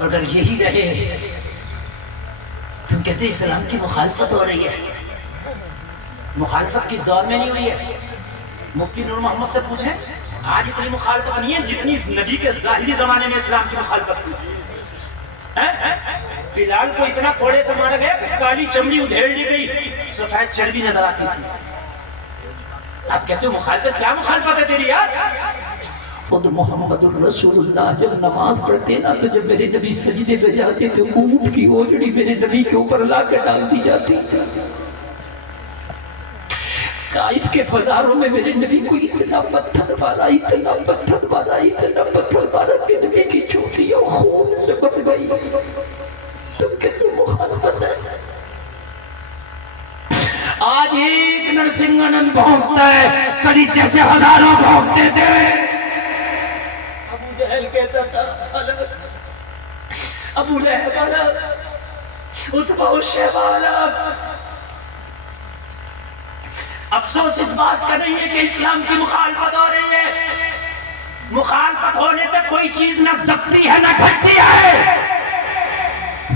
اگر یہی رہے تم کہتے اسلام کی مخالفت ہو رہی ہے. مخالفت کس دور میں نہیں ہوئی ہے؟ مفتی نور محمد سے پوچھیں، آج اتنی مخالفت نہیں ہے جتنی نبی کے ظاہری زمانے میں اسلام کی مخالفت تھی. بلال کو اتنا کوڑے سے مارا گیا کہ کالی چمڑی ادھیڑ لی گئی، سفید چربی نظر آتی تھی. آپ کہتے ہو مخالفت، کیا مخالفت ہے تیری یار؟ خود محمد الرسول اللہ جب نماز پڑھتے نا تو جب میرے نبی سجدے پہ جاتے تو اونٹ کی اوجڑی میرے نبی کے اوپر لا کے ڈال دی جاتی. طائف کے بازاروں میں میرے نبی کو اتنا پتھر مارا، اتنا پتھر مارا، اتنا پتھر مارا کہ نبی کی چوٹیاں خون سے بن گئی. تم کتنی مخالفت ہے. آج ایک نرسنگ آنند بھونکتا ہے، کلیچے سے ہزاروں بھونکتے تھے. ابو جہل کہتا تھا ابو لہب الگ، عتبہ و شیبہ الگ. افسوس اس بات کا نہیں ہے کہ اسلام کی مخالفت ہو رہی ہے. مخالفت ہونے تک کوئی چیز نہ دبتی ہے نہ گھٹتی ہے.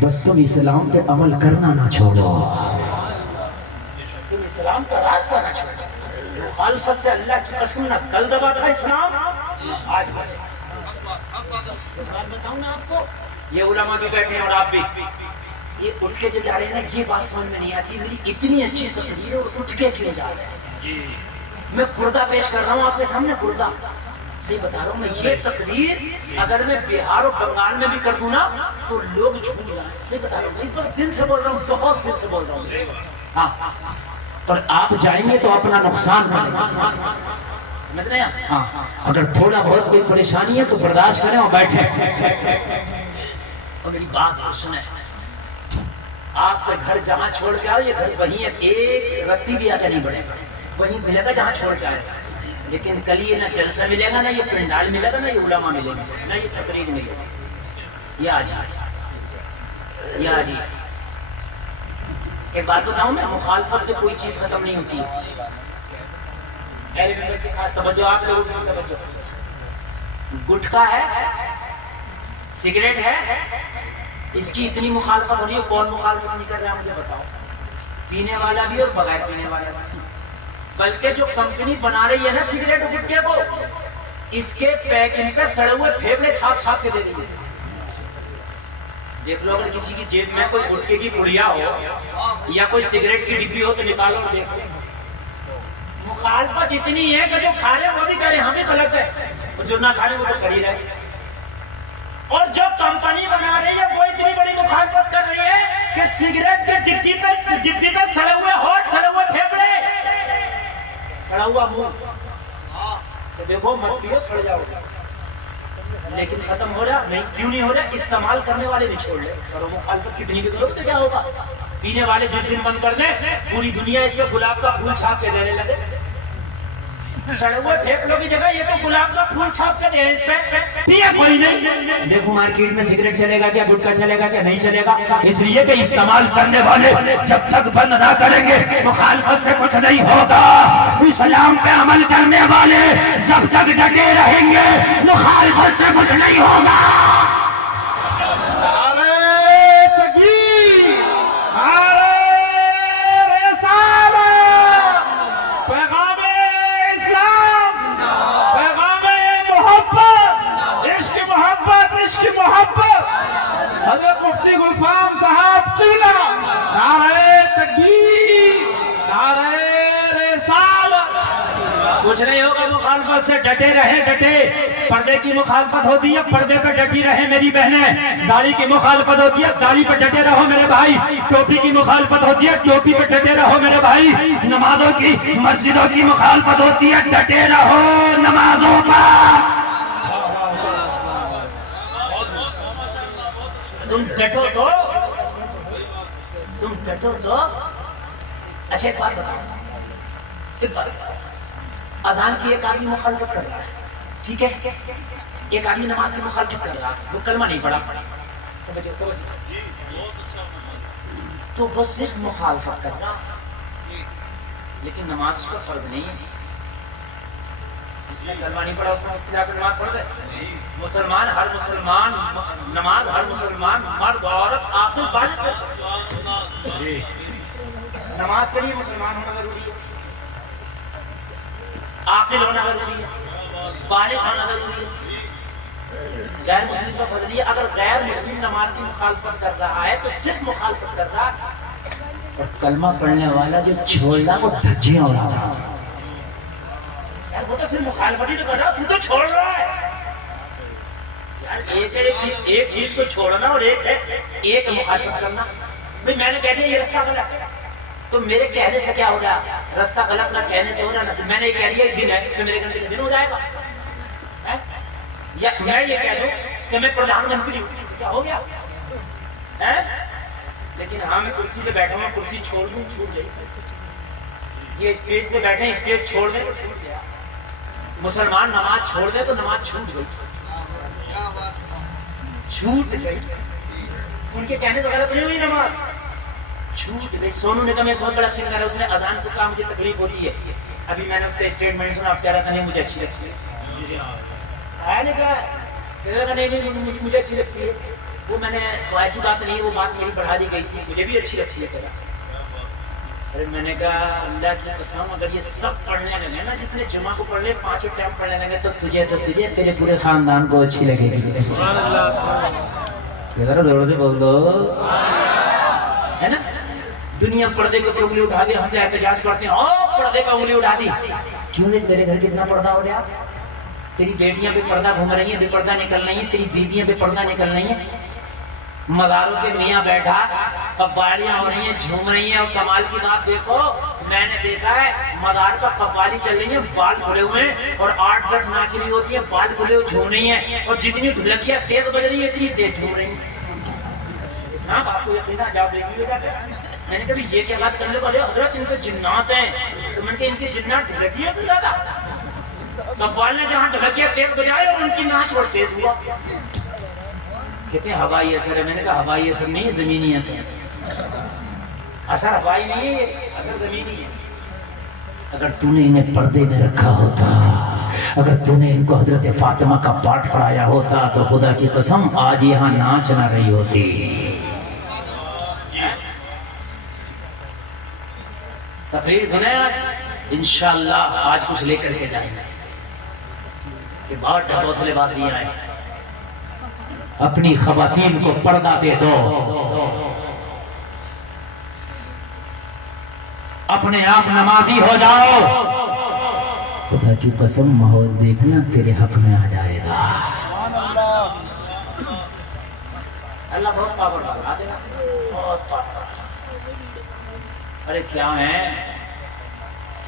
بس تم اسلام پہ عمل کرنا نہ چھوڑو، تم اسلام کا راستہ نہ چھوڑو. مخالفت سے اللہ کی قسم نہ کل دبا تھا اسلام، آج بتاؤں نا آپ کو. یہ علماء بھی بیٹھے ہیں اور آپ بھی، یہ اٹھ کے جو جا رہے ہیں نا، یہ بات سمجھ میں نہیں آتی. میری اتنی اچھی تقریر ہے اور اٹھ کے کیوں جا رہے ہیں؟ میں پردہ پیش کر رہا ہوں آپ کے سامنے، پردہ صحیح بتا رہا ہوں میں. یہ تقریر اگر میں بہار اور بنگال میں بھی کر دوں نا تو لوگ جھوم جائیں. صحیح بتا رہا ہوں میں، اس وقت دل سے بول رہا ہوں، بہت دل سے بول رہا ہوں. ہاں، اور آپ جائیں گے تو اپنا نقصان سمجھ رہے ہیں؟ ہاں، اگر تھوڑا بہت کوئی پریشانی ہے تو برداشت کریں اور بیٹھیں. اور میری بات کو سنیں، آپ کا گھر جہاں چھوڑ کے آؤ، یہ گھر وہیں ہے، ایک رتی بھی آگے نہیں بڑھے گا، وہیں ملے گا جہاں چھوڑ کے آئے. لیکن کل یہ نہ جلسہ ملے گا، نہ یہ پنڈال ملے گا، نہ یہ علماء ملے گا، نہ یہ تقریر ملے گی. یہ آج یہ آج ایک بات بتاؤں میں، مخالفت سے کوئی چیز ختم نہیں ہوتی ہے. توجہ آپ لوگوں کی توجہ. گٹکا ہے، سگریٹ ہے، اس کی اتنی مخالفت ہو رہی ہے، کون مخالفت نہیں کر رہا مجھے بتاؤ؟ پینے والا بھی اور بغیر پینے والا بھی. بلکہ جو کمپنی بنا رہی ہے نا سگریٹ گٹکے کو، اس کے پیکنگ پہ سڑے ہوئے پھیپڑے چھاپ چھاپ کے دے رہی ہے. دیکھ لو اگر کسی کی جیب میں کوئی گٹکے کی پڑیا ہو یا کوئی سگریٹ کی ڈبی ہو تو نکالو اور دیکھو. مخالفت اتنی ہے کہ جو کھا رہے وہ بھی کرے، ہمیں غلط ہے، اور جو نہ کھا رہے وہ تو کر ہی رہے. اور جو کمپنی بنا رہی ہے وہ اتنی بڑی مخالفت کر رہی ہے کہ سگریٹ کے ڈبی پہ سڑے ہوئے ہونٹ، سڑے ہوئے پھیپڑے، سڑا ہوا منہ. تو دیکھو مت پیو، سڑ جاؤ گے. لیکن ختم ہو رہا نہیں. کیوں نہیں ہو رہا؟ استعمال کرنے والے نہیں چھوڑ رہے. اور مخالفت کتنی بھی کرو تو کیا ہوگا؟ پینے والے جس دن بند کر دیں، پوری دنیا اس پہ گلاب کا پھول چھاپ کے دینے لگے. سڑے ہوئے پھیپڑوں کی جگہ یہ تو گلاب کا پھول چھاپ کے دیں اس پہ، پیے کوئی نہیں. دیکھو مارکیٹ میں سگریٹ چلے گا کیا، گٹکا چلے گا کیا؟ نہیں چلے گا. اس لیے کہ استعمال کرنے والے جب تک بند نہ کریں گے مخالفت سے کچھ نہیں ہوگا. اسلام پہ عمل کرنے والے جب تک ڈٹے رہیں گے مخالفت سے کچھ نہیں ہوگا. حضرت مفتی گلفام صاحب قبلہ، نعرہ تکبیر، نعرہ رسالت. کچھ نہیں ہوگا. مخالفت سے ڈٹے رہے، ڈٹے. پردے کی مخالفت ہوتی ہے، پردے پہ ڈٹی رہے میری بہنیں. داڑھی کی مخالفت ہوتی ہے، داڑھی پہ ڈٹے رہو میرے بھائی. ٹوپی کی مخالفت ہوتی ہے، ٹوپی پہ ڈٹے رہو میرے بھائی. نمازوں کی، مسجدوں کی مخالفت ہوتی ہے، ڈٹے رہو نمازوں پر. تم ڈٹو تو، تم ڈٹو تو. اچھا ایک بات بتاؤ، ایک بات. اذان کی ایک آدمی مخالفت کر رہا ہے، ٹھیک ہے؟ ایک آدمی نماز کی مخالفت کر رہا ہے، وہ کلمہ نہیں پڑھا. تو وہ صرف مخالفت کر رہا، لیکن نماز کا فرض نہیں ہے. اس نے کلمہ نہیں پڑھا اس نے جا کر نماز پڑھ دے. مسلمان ہر مسلمان نماز ہر مسلمان مرد عورت عاقل بالغ جی نماز کے لیے مسلمان ہونا ضروری ہے, عاقل ہونا ضروری ہے, بالغ ہونا ضروری ہے. غیر مسلم کا فضل یہ اگر غیر مسلم نماز کی مخالفت کر رہا ہے تو صرف مخالفت کر رہا ہے, اور کلمہ پڑھنے والا جو چھوڑ رہا وہ دھجیاں اڑا رہا ہے. یار وہ تو صرف مخالفت ہی تو کر رہا, تو تو چھوڑ رہا ہے. ایک چیز کو چھوڑنا اور ایک مخالفت کرنا. بھئی میں نے کہہ دیا یہ رستہ غلط ہے تو میرے کہنے سے کیا ہو رہا ہے؟ رستہ غلط نہ کہنے سے ہو رہا نہ میں نے یہ کہہ دیا ایک دن ہے تو میرے گھنٹے کا دن ہو جائے گا. یا میں یہ کہہ دوں کہ میں پردھان منتری ہوں کیا ہو گیا؟ لیکن ہاں میں کرسی پہ بیٹھا ہوں, کرسی چھوڑ دوں چھوٹ جائے. یہ اسٹیج پہ بیٹھے اسٹیج چھوڑ دیں تو چھوٹ گیا. مسلمان نماز چھوڑ دے تو نماز چھوٹ گئی, چھوٹ گئی. ان کے کہنے تو غلط نہیں ہوئی, نماز چھوٹ گئی. سونو نگم ایک بہت بڑا سنگر ہے, اس نے اذان کو کہا مجھے تکلیف ہوتی ہے. ابھی میں نے اس کا اسٹیٹمنٹ سنا, اب کہہ رہا تھا نہیں مجھے اچھی لگتی ہے. آیا نے کہا نہیں مجھے اچھی لگتی ہے. وہ میں نے ایسی بات نہیں, وہ بات میری بڑھا دی گئی تھی, مجھے بھی اچھی لگتی ہے. کہا ارے میں نے کہا اللہ کی قسم اگر یہ سب پڑھنے لگے نا, جتنے جمعہ کو پڑھ لے, 5 ٹائم پڑھنے لگے تو تجھے تیرے پورے خاندان کو اچھی لگے گی. ذرا زور سے بول دو ہے نا. دنیا پردے کے اوپر انگلی اٹھا دی, ہم احتجاج کرتے ہیں پردے کا انگلی اٹھا دی. کیوں نہیں تیرے گھر کتنا پردہ ہو رہا, تیری بیٹیاں بے پردہ گھوم رہی ہیں, بے پردہ نکل رہی ہیں, تیری بیویاں بے پردہ نکل رہی ہیں. مزاروں کے میاں بیٹھا قوالیاں ہو رہی ہیں, جھوم رہی ہیں. اور کمال کی بات دیکھو, میں نے دیکھا ہے مزار پر قوالی چل رہی ہے, بال کھلے ہوئے ہیں, اور 8-10 ناچ رہی ہوتی ہیں, بال کھلے ہوئے جھوم رہی ہیں, اور جتنی ڈھولکیاں تیز بج رہی ہے اتنی تیز جھوم رہی ہیں. ہاں آپ کو یقین ہے جاب دیکھی ہوگا. میں نے کبھی یہ کیا بات کرنے والے حضرت ان کے جنات ہیں, تو میں نے کہا ان کے جنات ڈھولکیاں سے زیادہ. قوال نے جہاں ڈھولکیاں تیز بجائے اور ان کی ناچ اور تیز ہوا. کہتے ہیں ہوائی اثر ہے. میں نے کہا ہوائی اثر نہیں, زمینی اثر. اثر ہوائی نہیں ہے, اثر زمینی ہے. اگر تو نے انہیں پردے میں رکھا ہوتا, اگر تو نے ان کو حضرت فاطمہ کا پاٹ پڑھایا ہوتا, تو خدا کی قسم آج یہاں ناچ نہ رہی ہوتی. تقریر سنیں انشاءاللہ آج کچھ لے کر کے جائیں گے کہ بہت ڈھبوتلے بات دیا ہے. اپنی خواتین کو پردہ دے دو, اپنے آپ نمازی ہو جاؤ. خدا کی قسم ماحول دیکھنا تیرے حق میں آ جائے گا. اللہ بہت پاور ڈالا دے گا, بہت پاور. ارے کیا ہے,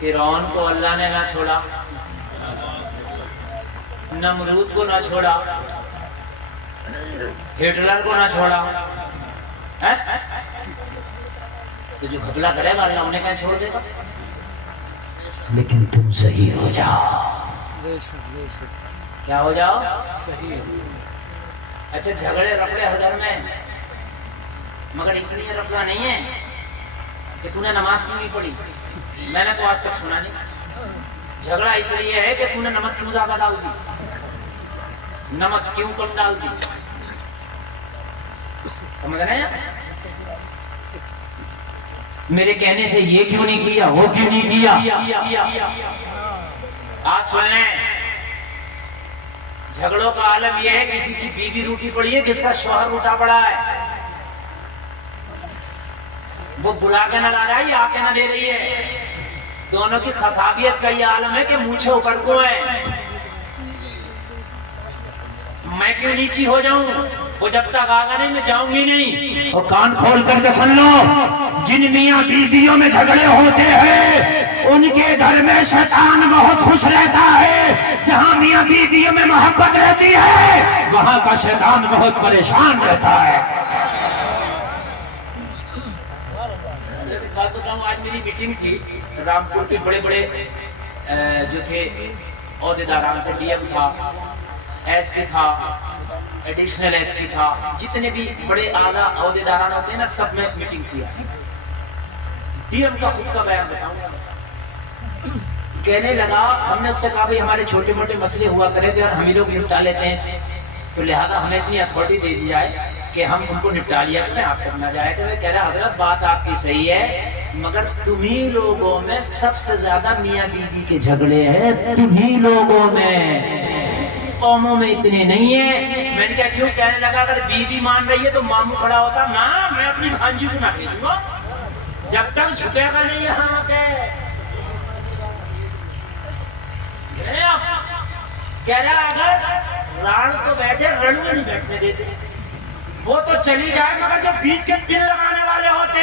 فرعون کو اللہ نے نہ چھوڑا, نمرود کو نہ چھوڑا, ہٹلر کو نہ چھوڑا. تو جو گھپلا کرے گا اللہ انہیں کہیں چھوڑ دے گا. لیکن تم صحیح ہو جاؤ. کیا ہو جاؤ؟ اچھا جھگڑے رفڑے ہر گھر میں, مگر اس لیے رفڑا نہیں ہے کہ تو نے نماز کیوں نہیں پڑھی. میں نے تو آج تک سنا نہیں. جھگڑا اس لیے ہے کہ تو نے نمک کیوں زیادہ ڈال دی, نمک کیوں کم ڈال دی. سمجھ رہے ہیں؟ میرے کہنے سے یہ کیوں نہیں کیا, وہ کیوں نہیں کیا. آج سن لیں, جھگڑوں کا عالم یہ ہے کسی کی بیوی روٹی پڑی ہے, کس کا شوہر روٹا پڑا ہے. وہ بلا کے نہ لا رہا ہے یا آ کے نہ دے رہی ہے. دونوں کی خصابیت کا یہ عالم ہے کہ مونچھیں اوپر کو ہیں. میں کیوں نیچی ہو جاؤں, وہ جب تک آگا نہیں میں جاؤں گی نہیں. اور کان کھول کر کے سن لو, جن میاں بیویوں میں جھگڑے ہوتے ہیں ان کے گھر میں شیطان بہت خوش رہتا ہے. جہاں میاں بیویوں میں محبت رہتی ہے وہاں کا شیطان بہت پریشان رہتا ہے. آج میری میٹنگ تھی, رامپور کے بڑے بڑے جو تھے عہدیداران سے, ڈی ایم تھا, ایس پی تھا, ایڈیشنل ایس پی تھا, جتنے بھی بڑے اعلیٰ عہدیداران ہوتے ہیں نا, سب میں میٹنگ کیا. ڈی ایم کا خود کا بیان بتاؤں. کہنے لگا ہم نے اس سے کہا بھائی ہمارے چھوٹے موٹے مسئلے ہوا کرے تھے اور ہم ہی لوگ نپٹا لیتے ہیں، تو لہذا ہمیں اتنی اتھارٹی دے دی جائے کہ ہم ان کو نپٹا لیا کریں، آپ کرنا جائے۔ تو وہ کہہ رہا حضرت بات آپ کی صحیح ہے، مگر تمہیں لوگوں میں سب سے زیادہ میاں بیوی کے جھگڑے ہیں، تمہیں لوگوں میں، قوموں میں اتنے نہیں ہیں۔ میں نے کہا کیوں؟ کہنے لگا اگر بیوی مان رہی ہے تو ماموں کھڑا ہوتا نا، میں اپنی بھانجی کو نہ بھیجوں گا جب تک جھکے گا نہیں یہاں کے۔ کہہ رہا اگر راڑ تو بیٹھے رڑ میں نہیں بیٹھنے دیتے، وہ تو چلی جائے مگر جو بیچ کے پن لگانے والے ہوتے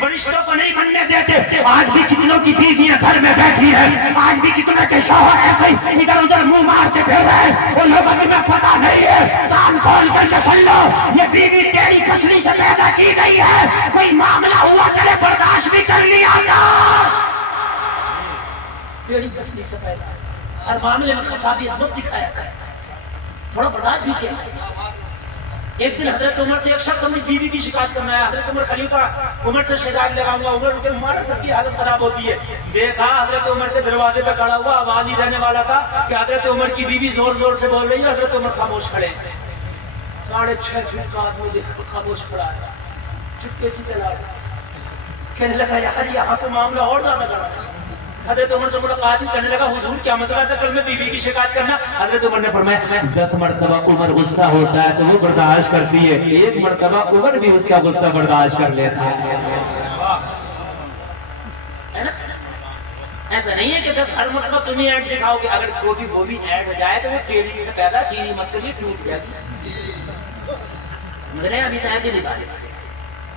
فرشتوں کو نہیں بننے دیتے۔ آج بھی کتنوں کی بیویاں گھر میں بیٹھی ہیں، آج بھی کتنے کے شوہر ایسے ادھر ادھر منہ مار کے پھر رہے ہیں، ان لوگوں کو تمہیں پتا نہیں ہے۔ کان کھول کر کے سن لو، یہ بیوی تیری کسری سے پیدا کی گئی ہے، کوئی معاملہ ہوا کرے برداشت بھی کر لیا کر، تیری کسری سے پیدا، ہر معاملے میں خصابیت مت دکھایا کر، تھوڑا برداشت بھی کیا۔ ایک دن حضرت عمر سے ایک شخص اپنی بیوی کی شکایت کرنا ہے، حضرت عمر خلیفہ عمر سے شکایت لگا ہوا، عمر کے ہمارا سب کی حالت خراب ہوتی ہے۔ دیکھا حضرت عمر کے دروازے پہ کھڑا ہوا، آواز ہی رہنے والا تھا کہ حضرت عمر کی بیوی زور زور سے بول رہی ہے، حضرت عمر خاموش کھڑے، 6:30 فٹ کا آدمی خاموش کھڑا ہے، چپکے سے چلا گیا۔ کہنے لگا یار یہاں تو معاملہ اور زیادہ گرم ہے۔ حضرت عمر سے ملاقات کرنے لگا، حضور کیا مسئلہ تھا؟ کل میں بیوی کی شکایت کرنا۔ حضرت عمر نے فرمایا 10 مرتبہ عمر غصہ ہوتا ہے تو وہ برداشت کرتی ہے، 1 مرتبہ عمر بھی اس کا غصہ برداشت کر لیتا ہے۔ ایسا نہیں ہے کہ ہر مرتبہ تمہیں ایڈ دکھاؤ گے، اگر کوئی وہ بھی ایڈ ہو جائے تو وہ ٹیڑھی سے پیدا سیدھی مت کریے، ٹوٹ جائے گی۔ مگر ابھی تک نہیں نکالے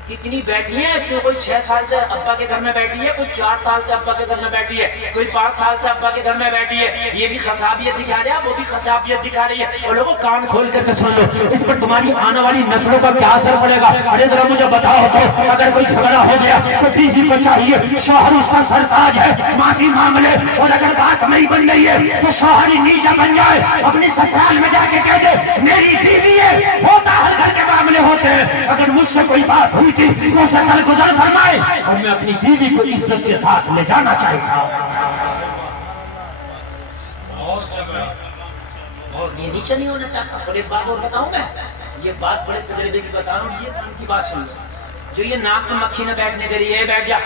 کتنی بیٹھی ہے، کوئی 6 سال سے ابا کے گھر میں بیٹھی ہے، کوئی 4 سال سے ابا کے گھر میں بیٹھی ہے، کوئی 5 سال سے ابا کے گھر میں بیٹھی ہے۔ یہ بھی خصابیت دکھا رہا ہے، وہ بھی خصابیت دکھا رہی ہے۔ اور لوگوں کان کھول کر سن لو، اس پر تمہاری آنے والی نسلوں کا کیا اثر پڑے گا۔ ارے ذرا مجھے بتاؤ تو، اگر کوئی جھگڑا ہو گیا تو بیوی کو چاہیے، شوہر اس کا سرتاج ہے، معافی مانگ لے، اور اگر بات نہیں بن رہی ہے تو شوہر ہی نیچا بن جائے، اپنی سسرال میں جا کے کہہ دے میری بیوی ہے، ہوتا ہر گھر کے معاملے ہوتے ہیں، اگر مجھ سے کوئی بات ہوئی تھی تو اسے گزر فرمائے، اور میں اپنی بیوی کو عزت کے ساتھ لے جانا چاہتا ہوں۔ اور یہ نیچے نہیں ہونا چاہتا۔ اور ایک بات اور بتاؤں میں، یہ بات بڑے تجربے کی بتا رہا ہوں، یہ ان کی بات سن لو۔ جو یہ ناک پہ مکھی نہ بیٹھنے دے رہی ہے، بیٹھ جا،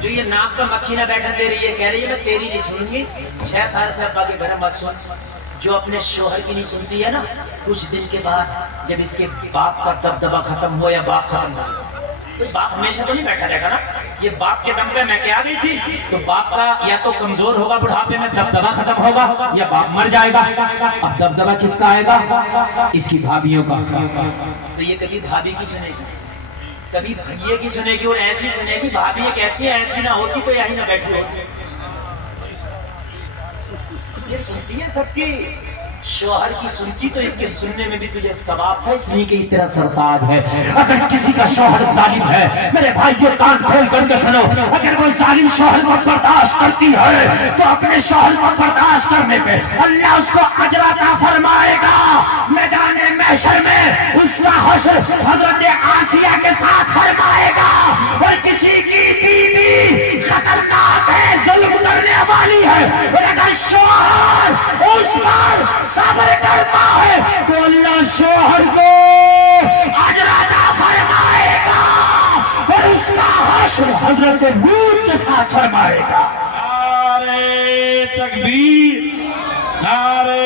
جو یہ ناک پہ مکھی نہ بیٹھنے دے رہی ہے، کہہ رہی ہے میں تیری نہیں سنوں گی، 6 سال سے ابا کے گھر مت سن۔ جو اپنے شوہر کی نہیں سنتی ہے نا، کچھ دن کے بعد جب اس کے باپ کا دبدبہ ختم ہو یا باپ ختم ہو، تو باپ ہمیشہ تو نہیں بیٹھا رہے گا نا، یہ باپ کے دم پہ میں کیا گئی تھی، تو باپ کا یا تو کمزور ہوگا بڑھاپے میں، دبدبہ ختم ہوگا، یا باپ مر جائے گا۔ اب دبدبہ کس کا آئے گا؟ اس کی بھابھیوں کا۔ تو یہ کبھی بھابھی کی سنے گی، کبھی بھائیے کی سنے گی، اور ایسی سنے گی بھابھی یہ کہتی ہے ایسی نہ ہوتی تو یہی نہ بیٹھی ہوتی، یہ سنتی ہے سب کی۔ شوہر کی سنتی تو اس کے سننے میں بھی تجھے ثواب ہے، اس لیے کہ تیرا سرتاج ہے۔ اگر کسی کا شوہر ظالم ہے، میرے بھائی جو کان کھول کر کے سنو، اگر وہ ظالم شوہر کو برداشت کرتی ہے تو اپنے شوہر کو برداشت کرنے پہ اللہ اس کو اجر عطا فرمائے گا۔ میدان محشر میں اس کا حشر حضرت آسیہ کے ساتھ فرمائے گا۔ اور کسی کی بیوی خطرناک ہے، ظلم کرنے والی ہے، اور اگر شوہر اس پر صبر کرتا ہے تو اللہ شوہر کو اجر عطا فرمائے گا، اور اس کا حشر حضرت نوح کے ساتھ فرمائے گا۔ نعرہ تکبیر، نعرہ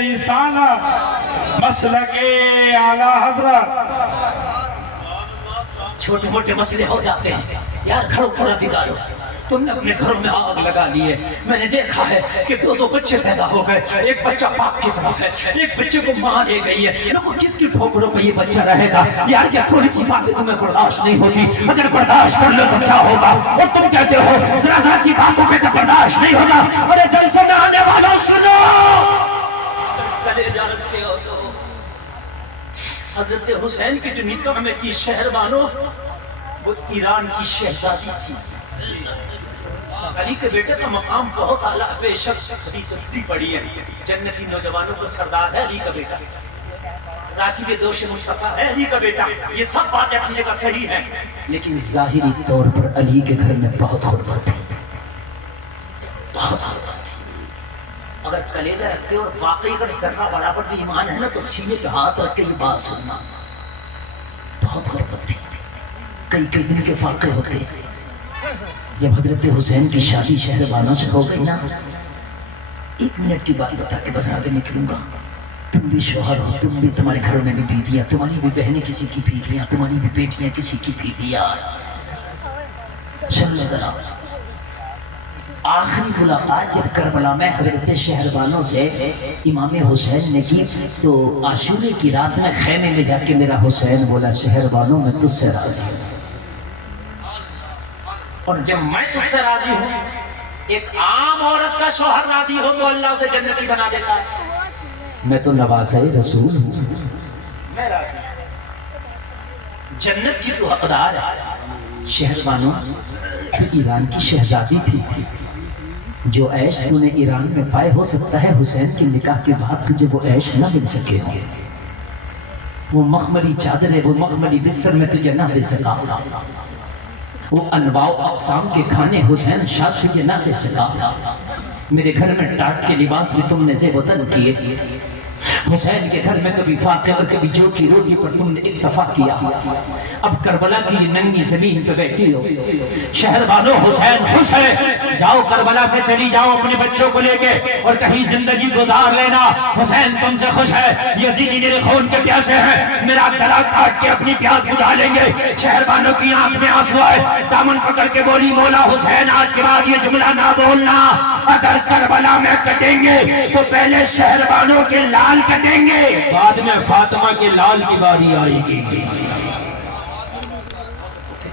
رسالت، مسلک اعلی حضرت۔ چھوٹے موٹے مسئلے ہو جاتے ہیں یار، گھروں کو نہ بگاڑو۔ تم نے اپنے گھروں میں آگ لگا لی ہے۔ میں نے دیکھا ہے کہ 2 بچے پیدا ہو گئے، ایک بچہ باپ کی طرف ہے، ایک بچے کو ماں لے گئی ہے۔ لوگوں کس کی ٹھوکروں پہ یہ بچہ رہے گا؟ یار کیا تھوڑی سی باتیں تمہیں برداشت نہیں ہوتی؟ اگر برداشت کر لو تو کیا ہوگا؟ اور تم کہتے ہو ذرا ذرا سی باتوں پہ تو برداشت نہیں ہوگا۔ ارے جلسے میں آنے والوں سنو، کلیجہ رکھتے ہو تو حضرت حسین کی جو نکاح میں کی شہر بانو، وہ ایران کی شہزادی تھی۔ علی کے بیٹے کا مقام بہت اعلیٰ، بے شک حدیث قدسی پڑھی ہے، جنتی نوجوانوں کو سردار ہے علی کا بیٹا، راکب دوش مصطفیٰ ہے علی کا بیٹا۔ یہ سب باتیں اپنی جگہ صحیح ہیں، لیکن ظاہری طور پر علی کے گھر میں بہت غربت ہے۔ کلیجہ رکھتے اور واقعی اگر ذرہ برابر بھی ایمان ہے نا تو سینے پہ ہاتھ رکھ کے یہ بات سننا. بہت غربت تھی, کئی دن کے واقع ہوتے. جب حضرت حسین کی شادی شہربانوں سے ہو گئی نا, 1 منٹ کی بات بتا کے بس آگے نکلوں گا. تم بھی شوہر ہو, تم بھی, تمہارے گھروں میں بھی بیویاں, تمہاری بھی بہنیں کسی کی بیویاں, تمہاری بھی بیٹیاں کسی کی بیویاں. چل ذرا آخری ملاقات جب کربلا میں حضرت شہربانوں سے امام حسین نے کی تو عاشورے کی رات میں خیمے میں جا کے میرا حسین بولا شہربانوں میں تجھ سے راضی ہوں, اور جب میں تجھ سے راضی ہوں, ایک عام عورت کا شوہر راضی ہو تو اللہ اسے جنتی بنا دیتا ہے. میں تو نواسۂ رسول ہوں, میں راضی ہوں, جنت کی تو حقدار ہے. شہربانوں تو ایران کی شہزادی تھی, جو عیش تو نے ایران میں پائے ہو سکتا ہے حسین کے نکاح کے بعد تجھے وہ عیش نہ مل سکے ہو. وہ مخملی چادریں, وہ مخملی بستر میں تجھے نہ دے سکا, وہ انواع و اقسام کے کھانے حسین شاد تجھے نہ دے سکا. میرے گھر میں ٹاٹ کے لباس بھی تم نے زیب و تن کیے, حسین کے گھر میں کبھی فاقے اور کبھی جو کی روٹی پر تم نے اکتفا کیا. اب کربلا کی ننگی زمین پہ بیٹھی ہو. شہربانوں حسین خوش ہے, جاؤ کربلا سے چلی جاؤ اپنے بچوں کو لے کے اور کہیں زندگی گزار لینا. حسین تم سے خوش ہے, یزیدی میرے خون کے پیاسے ہیں, میرا گلا کاٹ کے اپنی پیاس بجھا لیں گے. شہربانوں کی آنکھ میں آنسو آئے, دامن پکڑ کے بولی مولا حسین آج کے بعد یہ جملہ نہ بولنا, اگر کربلا میں کٹیں گے تو پہلے شہربانوں کے لال کٹیں گے, بعد میں فاطمہ کے لال کی باری آئے گی.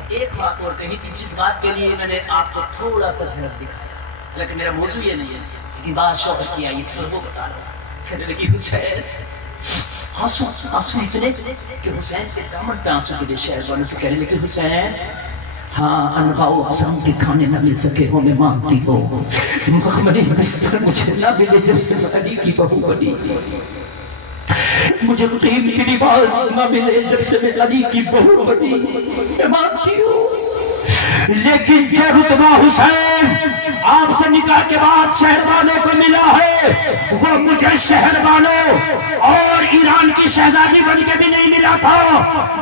ایک بات اور کہی تھی جس بات کے لیے میں نے آپ کو تھوڑا سا جھلک دکھایا, لیکن میرا موضوع یہ نہیں ہے. کہ بات شوہر کی آئی تھی وہ بتا رہا ہوں. کہنے لگی حسین, آنسو اتنے کہ حسین کے دامن پہ آنسو کے لیے شہربانوں سے کہنے لگی حسین ہاں انواع و اقسام کے کھانے نہ مل سکے ہو, میں مانتی ہوں, مخملی بستر مجھے نہ ملے جب سے علی کی بہو بنی, مجھے قیمتی لباس نہ ملے جب سے میں علی کی بہو بنی, میں مانتی ہوں, لیکن جو رتبہ حسین آپ سے نکاح کے بعد شہربانوں کو ملا ہے وہ مجھے شہربانوں اور ایران کی شہزادی بن کے بھی نہیں ملا تھا.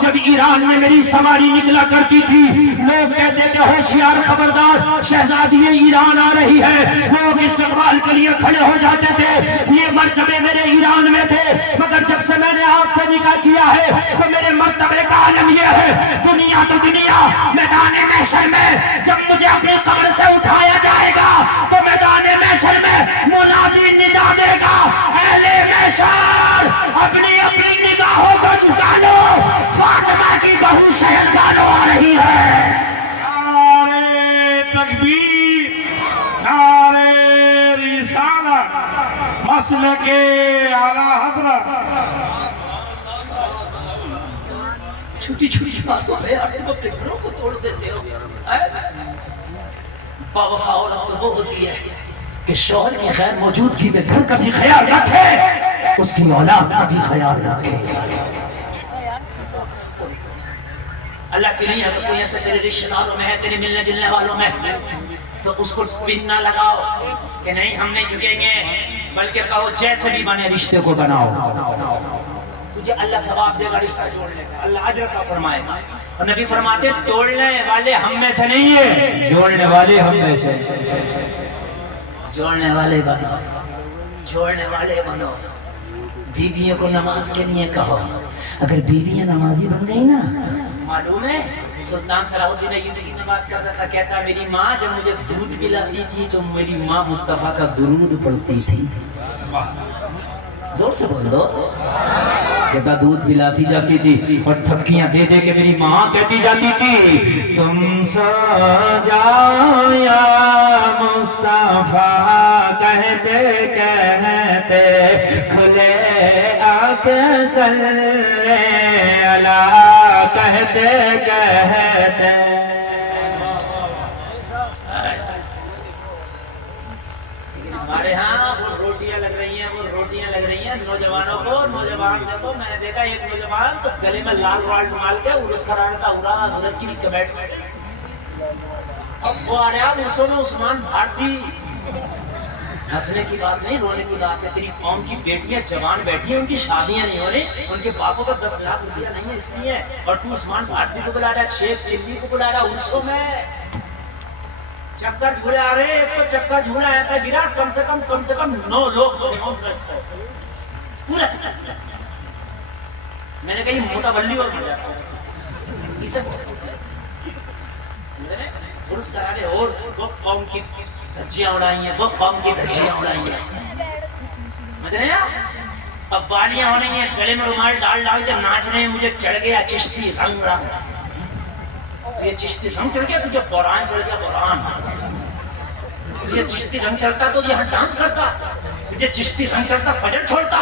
جب ایران میں میری سواری نکلا کرتی تھی لوگ کہتے تھے ہوشیار خبردار شہزادی ایران آ رہی ہے, لوگ استقبال کے لیے کھڑے ہو جاتے تھے. یہ مرتبے میرے ایران میں تھے, مگر جب سے میں نے آپ سے نکاح کیا ہے تو میرے مرتبے کا عالم یہ ہے, دنیا تو دنیا, میدان محشر میں جب مجھے اپنی قبر سے اٹھایا جائے گا تو میدان محشر میں منادی ندا دے گا, اہل محشر اپنی اپنی نگاہوں کو جھکا لو, فاطمہ کی بہو شہربانوں آ رہی ہے. نعرے تکبیر, نعرے رسالت, مسلک اعلی حضرت. چھوٹی چھوٹی باتوں پہ تم اپنے گھروں کو توڑ دیتے ہو. باوفا عورت تو وہ ہوتی ہے کہ شوہر کی غیر موجودگی میں گھر کا بھی خیال رکھے, اس کی اولاد کا بھی خیال رکھے. اللہ کے لیے اگر کوئی ایسے تیرے رشتہ داروں میں ہے, تیرے ملنے جلنے والوں میں, تو اس کو پن نہ لگاؤ کہ نہیں ہم نہیں جھکیں گے, بلکہ کہو جیسے بھی بنے رشتے کو بناؤ. تجھے اللہ ثواب دے گا رشتہ جوڑنے کا, اللہ اجر کا فرمائے گا. اور نبی فرماتے توڑنے والے ہم میں سے نہیں ہیں, جوڑنے والے ہم میں سے. جوڑنے والے بنو, جوڑنے والے بنو. بیویوں کو نماز کے لیے کہو, اگر بیویاں نمازی بن گئی نا, معلوم ہے سلطان صلاح الدین ایوبی کی میں بات کرتا تھا, کہتا میری ماں جب مجھے دودھ پلاتی تھی تو میری ماں مصطفیٰ کا درود پڑھتی تھی. زور سے بول دو. کہتا دودھ پلاتی جاتی تھی اور تھپکیاں دے دے کے میری ماں کہتی جاتی تھی تم سو جاؤ یا مصطفیٰ کہتے کہتے کھلے آنکھ صلی اللہ کہتے کہتے. ہمارے ہاں وہ روٹیاں لگ رہی ہیں, وہ روٹیاں لگ رہی ہیں نوجوانوں کو. نوجوان دیکھو, میں نے دیکھا ایک نوجوان تو گلے میں لال وال ڈال کے ارس کرانے کا ارا ارس کی بھی کمیٹ. اب وہ آ رہا عثمان بھارتی ہنسنے کی بات نہیں، رونے کی بات ہے. تیری قوم کی بیٹیاں جوان بیٹھی ہیں، ان کی شادیاں نہیں ہو رہی، ان کے باپوں کا 10 لاکھ روپیہ نہیں ہے اس لیے. اور تو عثمان بھارتی کو بلا رہا ہے، شیخ چلی کو بلا رہا ہے ارسوں میں. چکر جھولے آ رہے. ایک تو چکر جھولا آیا تھا گرا، کم سے کم 9 لوگ پورا چکر. میں نے کہی موٹا بلی اور مر جاتا ہوں اسے عرس کرا رہے. اور وہ قوم کی دھجیاں اڑائی ہیں، وہ قوم کی دھجیاں اڑائی ہیں. سمجھ رہے ہیں؟ اب والیاں ہو رہی ہیں، گلے میں رومال ڈال ڈال کے ناچ رہے ہیں. مجھے چڑھ گیا چشتی رنگ رنگ. یہ چشتی رنگ چڑھ گیا، تجھے قرآن چڑھ گیا قرآن. یہ چشتی رنگ چڑھتا تو یہاں ڈانس کرتا. تجھے چشتی رنگ چڑھتا فجر چھوڑتا.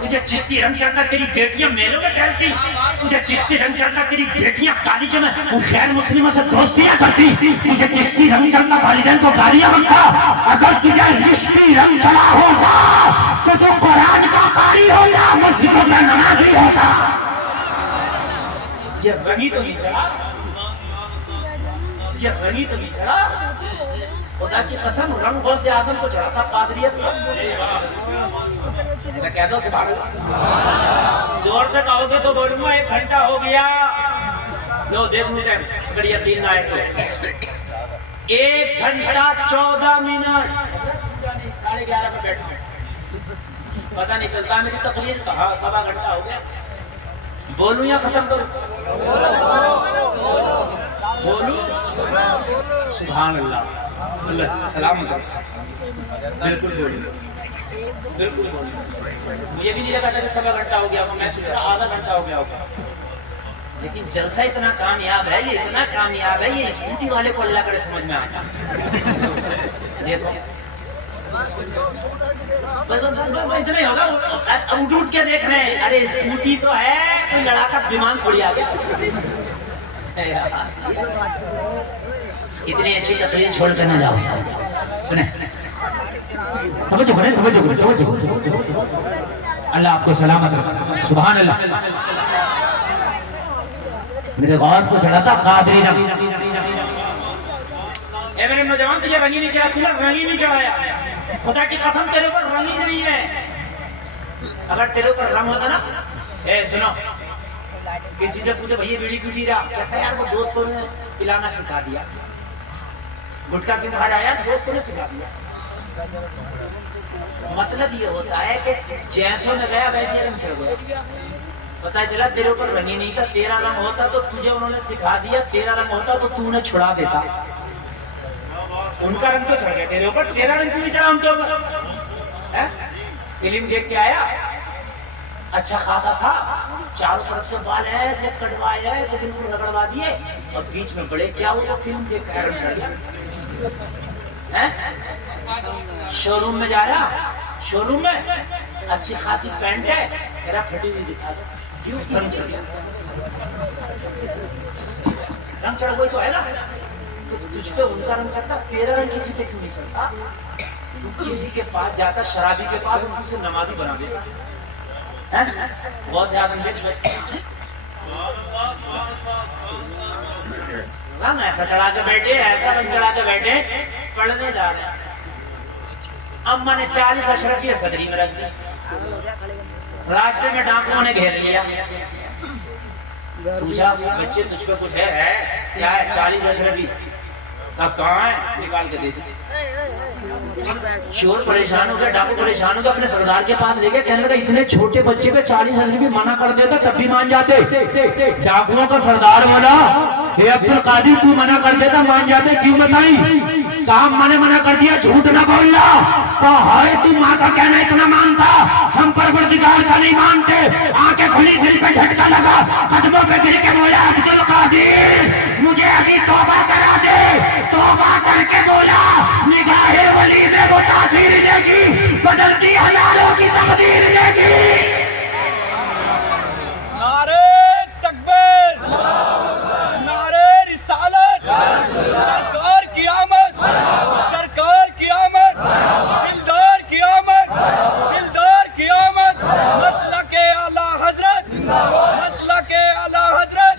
تجھے چشتی رنگ چڑھتا تیری بیٹیاں میلوں میں ٹہلتی. تجھے چشتی رنگ چڑھتا تیری بیٹیاں کالجوں میں غیر مسلموں سے دوستیاں کرتی. تجھے چشتی رنگ چڑھتا والدین کو گالیاں بنتا. اگر تجھے چشتی رنگ چڑھا ہوگا تو قرآن کا قاری ہوگا، مسجدوں میں نمازی ہوگا. یہ رنگی تو نہیں چڑھا، یہ رنگی تو نہیں چڑھا. خدا کی قسم رنگ بہت سے آدم کو چڑھا تھا قادریت. میں کہتا ہوں سبحان اللہ. زور سے کہو گے تو بولوں گا 1 گھنٹہ ہو گیا. لو دیکھ مجھے اگر یقین نہ آئے تو 1 گھنٹہ 14 منٹ 11:30 پہ بیٹھے. پتہ نہیں چلتا میری تقریر کہا 1.25 گھنٹہ ہو گیا. بولوں یا ختم کروں؟ بولوں؟ سبحان اللہ. اللہ سلام علیکم. بالکل بولوں، بالکل بولوں. مجھے بھی نہیں لگا تھا کہ 1.25 گھنٹہ ہو گیا. میں سوچ رہا آدھا گھنٹہ ہو گیا ہوگا. لیکن جلسہ اتنا کامیاب ہے، یہ اتنا کامیاب ہے، یہ اسکوٹی والے کو اللہ کرے سمجھ میں آتا. دیکھو اتنا ہی ہوگا. اب اٹھ کے دیکھ رہے ہیں، ارے اسکوٹی تو ہے، کوئی لڑا کر بیمان تھوڑی آ گیا. اتنی اچھی تقریر چھوڑ کر نہ جاؤ. سنیں توجہ کریں، توجہ. اللہ آپ کو سلامت رکھے. سبحان اللہ. میرے غوث کو چڑھا تھا قادری رنگ. اے میرے نوجوان تجھے رنگی نہیں چڑھا، تجھے رنگی نہیں چڑھایا. خدا کی قسم تیرے پر رنگی نہیں ہے. اگر تیرے پر رنگ ہوتا نا. اے سنو، کسی سے پوچھے بھئی بیڑی کیوں پی رہا، کہتا ہے یار وہ دوستوں نے پلانا سکھا دیا. گٹکا کیوں کھا آیا، دوستوں نے سکھا دیا. مطلب یہ ہوتا ہے کہ جیسوں میں گیا ویسے رنگ چڑھ گیا. پتہ چلا تیرے اوپر رنگ ہی نہیں تھا. تیرا رنگ ہوتا تو تجھے انہوں نے سکھا دیا، تیرا رنگ ہوتا تو تو انہیں چھڑا دیتا. ان کا رنگ تو چڑھ گیا تیرے اوپر، تیرا رنگ کیوں نہیں چڑھا ان کے اوپر؟ فلم دیکھ کے آیا، اچھا خاصا تھا، چاروں طرف سے بال ایسے کٹوائے ہیں لیکن ان کو رگڑوا دیے، اور بیچ میں بڑے کیا ہوا فلم دیکھ کر چڑھ گیا. شو روم میں جا رہا، شو روم میں اچھی خاصی پینٹ ہے، میرا پھٹی ہوئی دکھا دو. کیوں رنگ چڑھ گیا؟ رنگ چڑھ گئی تو ہے نا. تجھ پہ ان کا رنگ چڑھتا، تیرا رنگ کسی پہ کیوں نہیں چڑھتا؟ تو کسی کے پاس جاتا، شرابی کے پاس، ان سے نمازی بنا دیتا. بہت زیادہ ایسا چڑھا کے بیٹھے، ایسا رنگ چڑھا کے بیٹھے، پڑھنے جا رہے ہیں. اما نے 40 اشرفیہ صدری میں رکھ دی. راستے میں ڈاکٹروں نے گھیر لیا. پوچھا بچے تجھ پہ کچھ ہے کیا ہے؟ 40 اشرفی. کہاں ہے؟ نکال کے دے دی. چور پریشان ہو گیا، ڈاکو پریشان ہو گیا، اپنے سردار کے پاس لے گیا. کہنے لگا اتنے چھوٹے بچے پہ 40 اشرفی منع کر دیتا تب بھی مان جاتے. ڈاکوؤں کا سردار بولا اے عبد القادر تو منع کر دیتا مان جاتے، کیوں بتائی؟ کہا میں نے منع کر دیا، جھوٹ نہ بولنا. کہا ہائے تو ماں کا کہنا اتنا مانتا، ہم پروردگار کا نہیں مانتے. آنکھیں کھلی، دل پہ جھٹکا لگا، قدموں پہ گر کے بولا عبد القادر مجھے ابھی توبہ کرا دے. توبہ کر کے بولا نگاہ ولی میں وہ تاثیر دے گی، بدلتی ہزاروں کی تقدیر دے گی. نعرے تکبیر، نعرے رسالت، سرکار کی آمد، سرکار کی آمد، دلدار کی آمد، دلدار کی آمد. مسلک اعلی حضرت، مسلک اعلی حضرت.